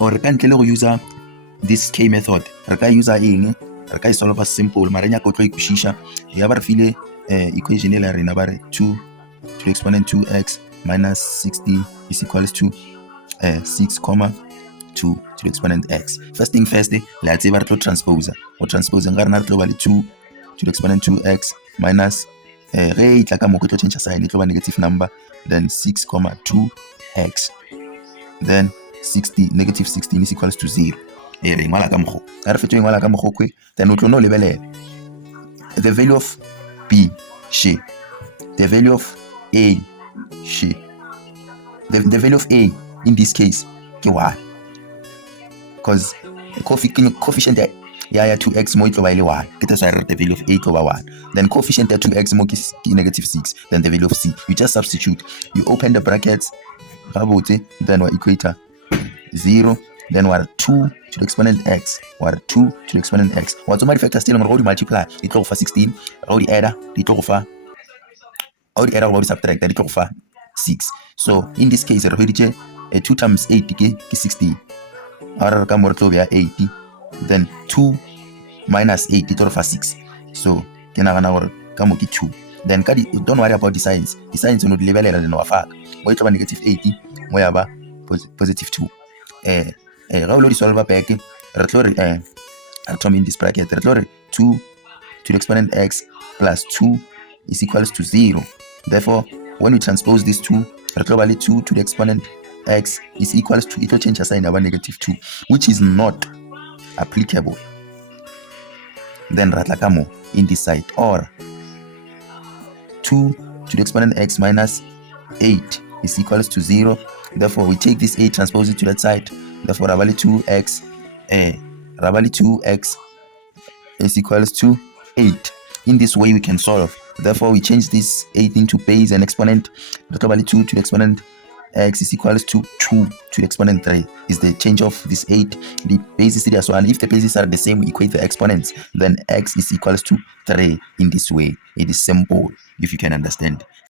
or re ka ntle le go user this K method re ka user eng re ka e solve simple mara nya go tlo ikwishisha ya ba re file equation e la rena ba re 2 to the exponent 2x minus 60 is equals to 6 comma 2 to the exponent x. First thing first, let's say we are to transpose. Or transpose nga rena re tlo ba le 2 to the exponent 2x minus re itla ka mo go tlo change sign e tlo ba negative number then 6 comma 2x then 60 negative 16 is equals to 0. Re ngwala ka mokgo ga re fetso ngwala ka mokgo kwe then o tlo no lebelela the value of b she the value of a she the value of a in this case ke 1 because coefficient ya 2x mo itlo ba ile 1 ke tsa re the value of a tlo ba 1 then coefficient ya 2x mo ke negative 6 then the value of c you just substitute you open the brackets gabotse then wa equator 0 then what 2 to the exponent x what 2 to the exponent x what's my factor still ngoro di multiply it tlo go fa 16 go di adder di tlo go fa go di adder go di subtract di tlo go fa 6 so in this case re hweditse 2 times 8 ke 16 ara ka mo re tlo be 80 then 2 minus 8 it tlo fa 6 so ke nagana gore ka mo ke 2 then ka don't worry about the signs no di lebelela le no wa fa mo e tlo ba negative 80 mo ya ba positive 2 ga o lo di solve back re tlo re in this bracket re tlo re 2 to the exponent x plus 2 is equals to 0 therefore when we transpose these two re tlo ba le 2 to the exponent x is equals to it will change a sign about negative 2 which is not applicable then ratla ka mo in this side or 2 to the exponent x minus 8 is equals to 0 therefore we take this 8 transpose it to that side therefore rabali 2x is equals to 8 in this way we can solve therefore we change this 8 into base and exponent rabali 2 to the exponent x is equals to 2 to the exponent 3 is the change of this 8 the bases as well if the bases are the same we equate the exponents then x is equals to 3 in this way it is simple if you can understand